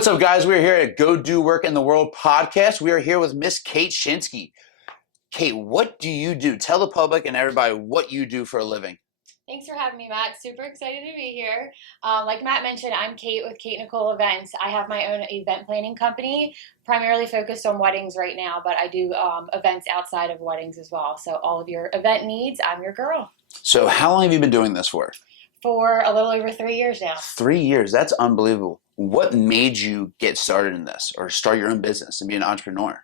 What's up, guys? We're here at Go Do Work in the World podcast. We are here with Miss Kate Shinsky. Kate, what do you do? Tell the public and everybody what you do for a living. Thanks for having me, Matt. Super excited to be here. Like Matt mentioned, I'm Kate with Nicole Events. I have my own event planning company, primarily focused on weddings right now, but I do events outside of weddings as well. So all of your event needs, I'm your girl. So how long have you been doing this for? For a little over 3 years now. 3 years. That's unbelievable. What made you get started in this or start your own business and be an entrepreneur?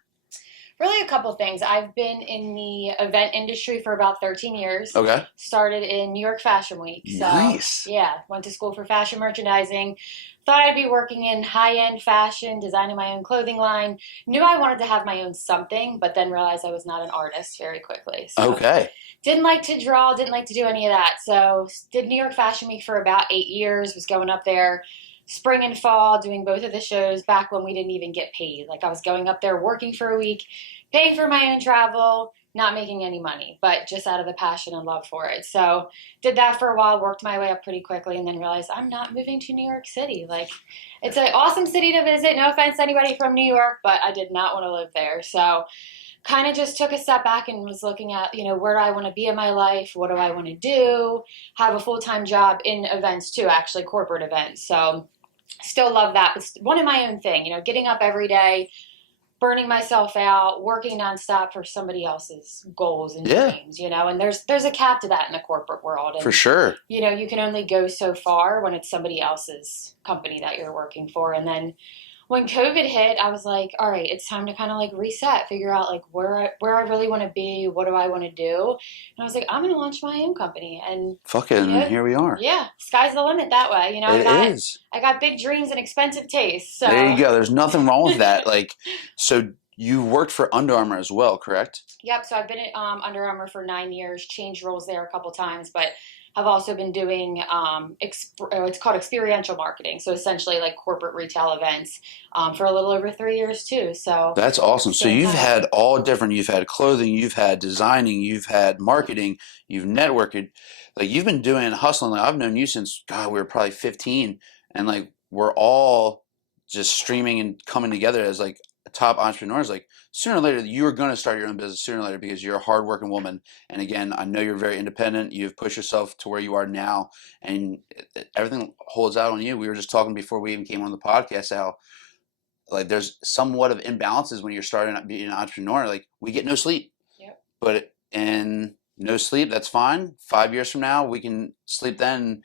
Really a couple things. I've been in the event industry for about 13 years. Okay. Started in New York Fashion Week. So, nice. Yeah, went to school for fashion merchandising. Thought I'd be working in high-end fashion, designing my own clothing line. Knew I wanted to have my own something, but then realized I was not an artist very quickly. So Okay. didn't like to draw, didn't like to do any of that. So did New York Fashion Week for about 8 years, was going up there spring and fall, doing both of the shows back when we didn't even get paid. Like I was going up there working for a week, paying for my own travel, not making any money, but just out of the passion and love for it. So did that for a while, worked my way up pretty quickly, and then realized I'm not moving to New York City. Like, it's an awesome city to visit. No offense to anybody from New York, but I did not want to live there. So kind of just took a step back and was looking at, where do I want to be in my life? What do I want to do? Have a full-time job in events too, actually corporate events. So still love that, but wanted my own thing, getting up every day, burning myself out, working nonstop for somebody else's goals and dreams, and there's a cap to that in the corporate world. And, for sure. You can only go so far when it's somebody else's company that you're working for. And then when COVID hit, I was like, all right, it's time to kind of like reset, figure out like where I really want to be, what do I want to do? And I was like, I'm going to launch my own company. And and here we are. Yeah, sky's the limit that way. It is. I got big dreams and expensive tastes. So There you go. There's nothing wrong with that. So you worked for Under Armour as well, correct? Yep. So I've been at Under Armour for 9 years, changed roles there a couple times, but I've also been doing it's called experiential marketing. So essentially like corporate retail events for a little over 3 years too. So that's awesome. So you've had all different, you've had clothing, you've had designing, you've had marketing, you've networked. Like you've been doing hustling. Like I've known you since, God, we were probably 15. And like we're all just streaming and coming together as like top entrepreneurs. Like sooner or later, you are going to start your own business sooner or later because you're a hardworking woman. And again, I know you're very independent. You've pushed yourself to where you are now, and everything holds out on you. We were just talking before we even came on the podcast how like there's somewhat of imbalances when you're starting out being an entrepreneur. Like we get no sleep, and no sleep, that's fine. 5 years from now, we can sleep then and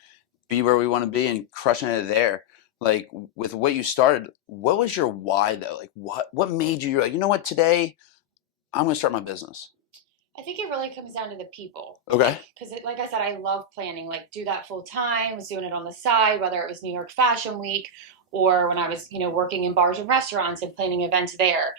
be where we want to be and crushing it there. Like with what you started, what was your why though? Like what made you, like, you know what, today I'm going to start my business? I think it really comes down to the people. Okay. Because like I said, I love planning, like do that full time, was doing it on the side, whether it was New York Fashion Week or when I was, working in bars and restaurants and planning events there.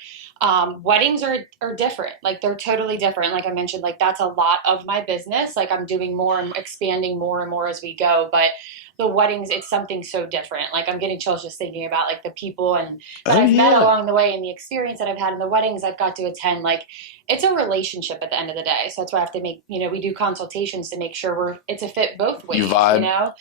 Weddings are different. Like they're totally different. Like I mentioned, like that's a lot of my business. Like I'm doing more and expanding more and more as we go. But the weddings, it's something so different. Like I'm getting chills just thinking about like the people and that I've met along the way and the experience that I've had in the weddings I've got to attend. Like it's a relationship at the end of the day. So that's why I have to make, we do consultations to make sure it's a fit both ways, you vibe.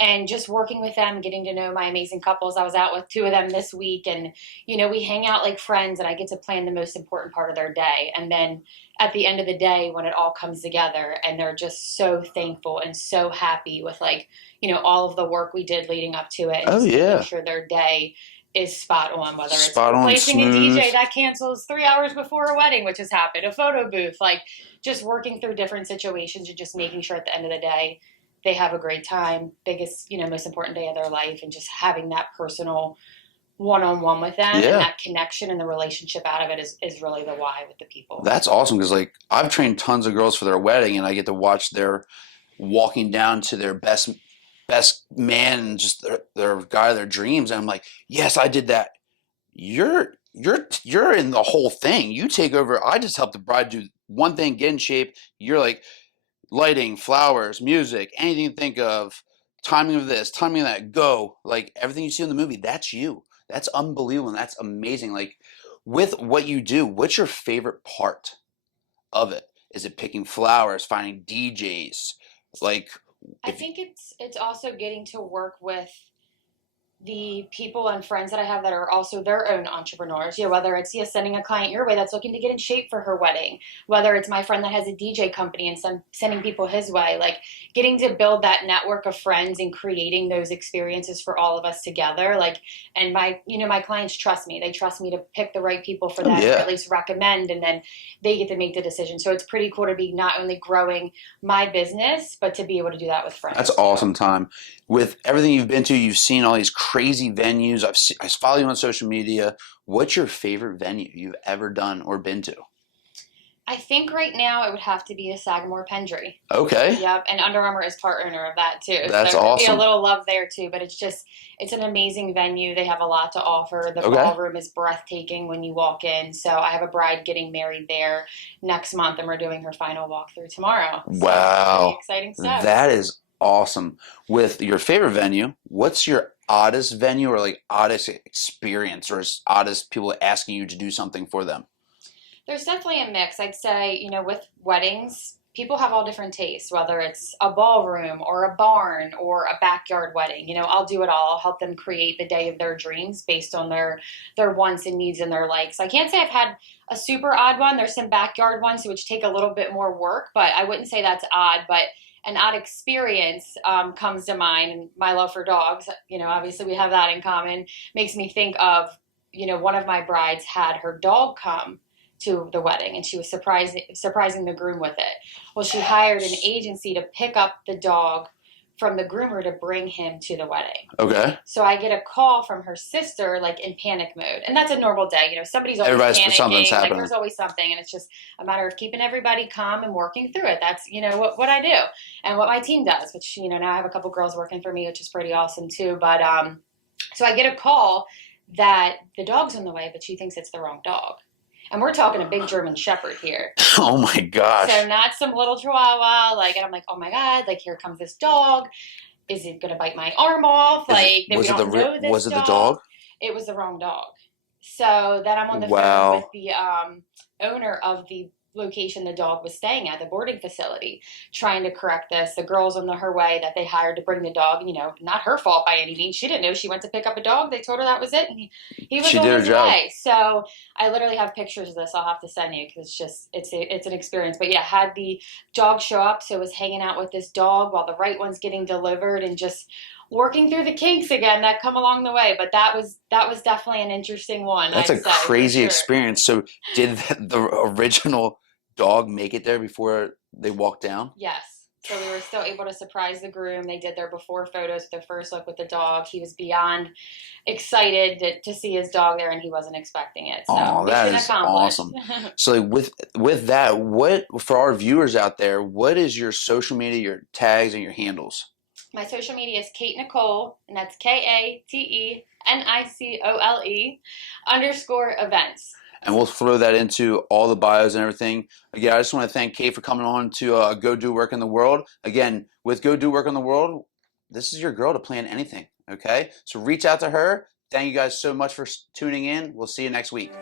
And just working with them, getting to know my amazing couples. I was out with 2 of them this week and, we hang out like friends and I get to plan the most important part of their day. And then at the end of the day, when it all comes together and they're just so thankful and so happy with like, all of the work we did leading up to it. And making sure their day is spot on, whether it's replacing a DJ that cancels 3 hours before a wedding, which has happened, a photo booth, like just working through different situations and just making sure at the end of the day, they have a great time, biggest, most important day of their life, and just having that personal one-on-one with them and that connection and the relationship out of it is really the why with the people. That's awesome because like I've trained tons of girls for their wedding and I get to watch their walking down to their best man and just their guy of their dreams, and I'm like, yes, I did that. You're in the whole thing. You take over. I just help the bride do one thing, get in shape. You're like lighting, flowers, music, anything you think of, timing of this, timing of that, go. Like everything you see in the movie, that's you. That's unbelievable and that's amazing. Like with what you do, what's your favorite part of it? Is it picking flowers, finding DJs? Like I think it's also getting to work with the people and friends that I have that are also their own entrepreneurs. Whether it's sending a client your way that's looking to get in shape for her wedding, whether it's my friend that has a DJ company and sending people his way, like getting to build that network of friends and creating those experiences for all of us together. Like, and my clients trust me. They trust me to pick the right people for Oh them, or at yeah. least recommend, and then they get to make the decision. So it's pretty cool to be not only growing my business, but to be able to do that with That's friends too. awesome time. With everything you've been to, you've seen all these crazy venues. I follow you on social media. What's your favorite venue you've ever done or been to? I think right now it would have to be a Sagamore Pendry. Okay, Yep, and Under Armour is part owner of that too. So that's it could be a awesome. little love there too, but it's an amazing venue. They have a lot to offer. The Okay. ballroom is breathtaking when you walk in. So I have a bride getting married there next month, and we're doing her final walkthrough tomorrow. So pretty Wow, exciting stuff. that is awesome. With your favorite venue, what's your oddest venue or like oddest experience or oddest people asking you to do something for them? There's definitely a mix. I'd say, with weddings, people have all different tastes, whether it's a ballroom or a barn or a backyard wedding. I'll do it all. I'll help them create the day of their dreams based on their wants and needs and their likes. I can't say I've had a super odd one. There's some backyard ones which take a little bit more work, but I wouldn't say that's odd. But an odd experience comes to mind, and my love for dogs. Obviously we have that in common. Makes me think of, one of my brides had her dog come to the wedding, and she was surprising the groom with it. Well, she hired an agency to pick up the dog from the groomer to bring him to the wedding. Okay. So I get a call from her sister, like in panic mode. And that's a normal day. Somebody's always Something's panicking. Like happening. there's always something. And it's just a matter of keeping everybody calm and working through it. That's, what I do and what my team does, which, now I have a couple girls working for me, which is pretty awesome too. But so I get a call that the dog's on the way, but she thinks it's the wrong dog. And we're talking a big German Shepherd here. Oh my So gosh. not some little Chihuahua. And I'm like, oh my God, here comes this dog. Is it going to bite my arm off? Is it That we don't know this was it the dog. dog? It was the wrong dog. So then I'm on the phone with Wow. the owner of the location the dog was staying at, the boarding facility, trying to correct this. The girl's on her way that they hired to bring the dog. Not her fault by any means. She didn't know she went to pick up a dog. They told her that was it, and he was She on did her his job. way. So I literally have pictures of this. I'll have to send you because it's an experience. But yeah, had the dog show up, so was hanging out with this dog while the right one's getting delivered, and just working through the kinks again that come along the way. But that was definitely an interesting one, That's I'd a say, for crazy sure. experience. So did the original dog make it there before they walked down? Yes. So we were still able to surprise the groom. They did their before photos, their first look with the dog. He was beyond excited to see his dog there, and he wasn't expecting it. So Oh, that mission is accomplished. awesome. So like, with that, what for our viewers out there, what is your social media, your tags and your handles? My social media is Kate Nicole, and that's KateNicole _events. And we'll throw that into all the bios and everything. Again, I just want to thank Kate for coming on to Go Do Work in the World. Again, with Go Do Work in the World, this is your girl to plan anything. Okay, so reach out to her. Thank you guys so much for tuning in. We'll see you next week.